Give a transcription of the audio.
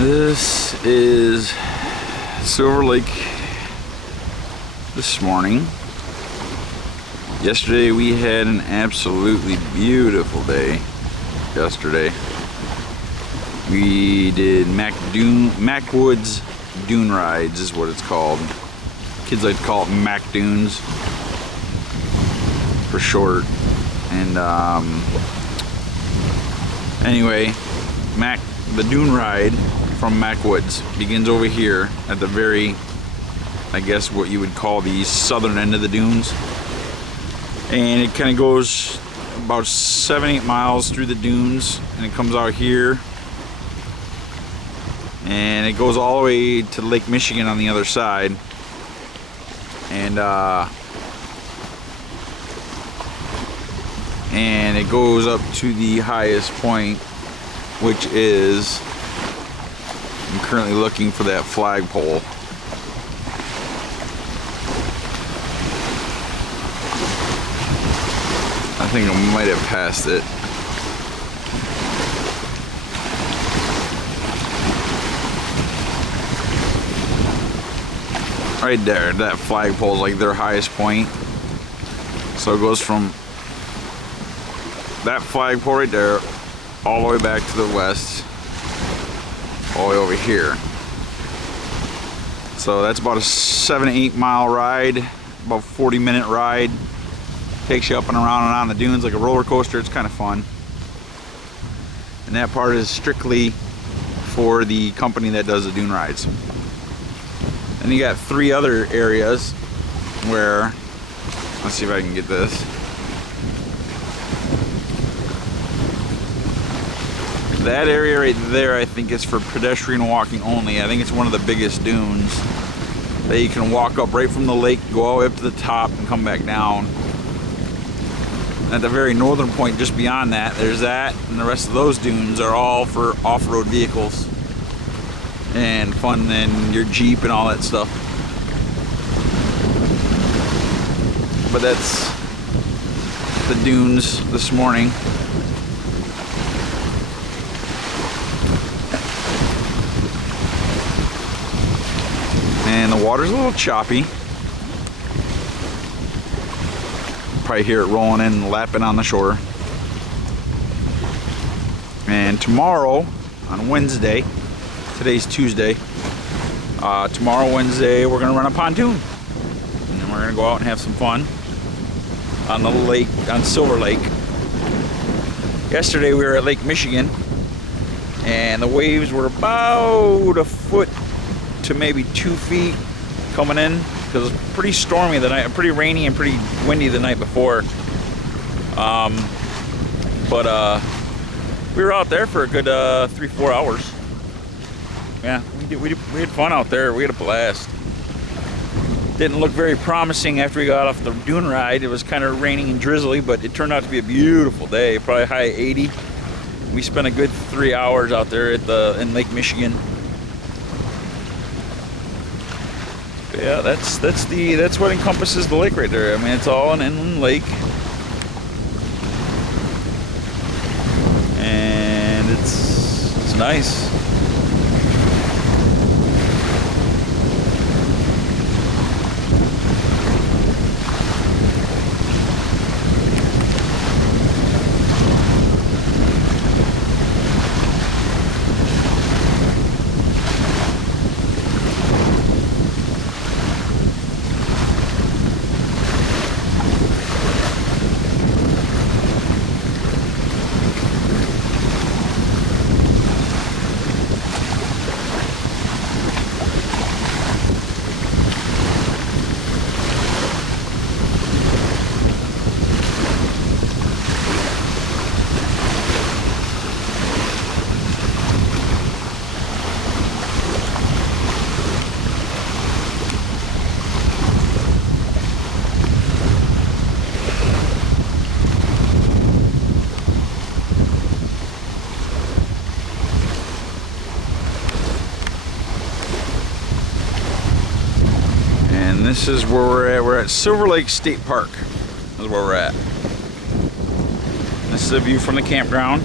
This is Silver Lake this morning. Yesterday we had an absolutely beautiful day. Yesterday we did Macwoods Dune Rides is what it's called. Kids like to call it Mac Dunes for short. And anyway, the Dune Ride from Macwoods begins over here at the very, I guess what you would call the southern end of the dunes, and it kind of goes about 7-8 miles through the dunes, and it comes out here and it goes all the way to Lake Michigan on the other side. And it goes up to the highest point, which is, I'm currently looking for that flagpole. I think I might have passed it. Right there, that flagpole is like their highest point. So it goes from that flagpole right there all the way back to the west, all the way over here. So that's about a 7 to 8 mile ride, about 40-minute ride. Takes you up and around the dunes like a roller coaster. It's kind of fun. And that part is strictly for the company that does the dune rides. And you got 3 other areas where, let's see if I can get this. That area right there, I think, is for pedestrian walking only. I think it's one of the biggest dunes that you can walk up right from the lake, go all the way up to the top, and come back down. At the very northern point, just beyond that, there's that, and the rest of those dunes are all for off-road vehicles and fun, and your Jeep and all that stuff. But that's the dunes this morning. And the water's a little choppy. Probably hear it rolling in and lapping on the shore. And tomorrow, on Wednesday, today's Tuesday, tomorrow, Wednesday, we're going to run a pontoon. And then we're going to go out and have some fun on the lake, on Silver Lake. Yesterday we were at Lake Michigan, and the waves were about a foot to maybe 2 feet coming in, because it was pretty stormy the night, pretty rainy and pretty windy the night before. But we were out there for a good 3-4 hours. Yeah, we had fun out there. We had a blast. Didn't look very promising after we got off the dune ride. It was kind of raining and drizzly, but it turned out to be a beautiful day. Probably high 80. We spent a good 3 hours out there in Lake Michigan. But yeah, that's what encompasses the lake right there. I mean, it's all an inland lake, and it's nice. This is where we're at. We're at Silver Lake State Park. This is where we're at. This is a view from the campground.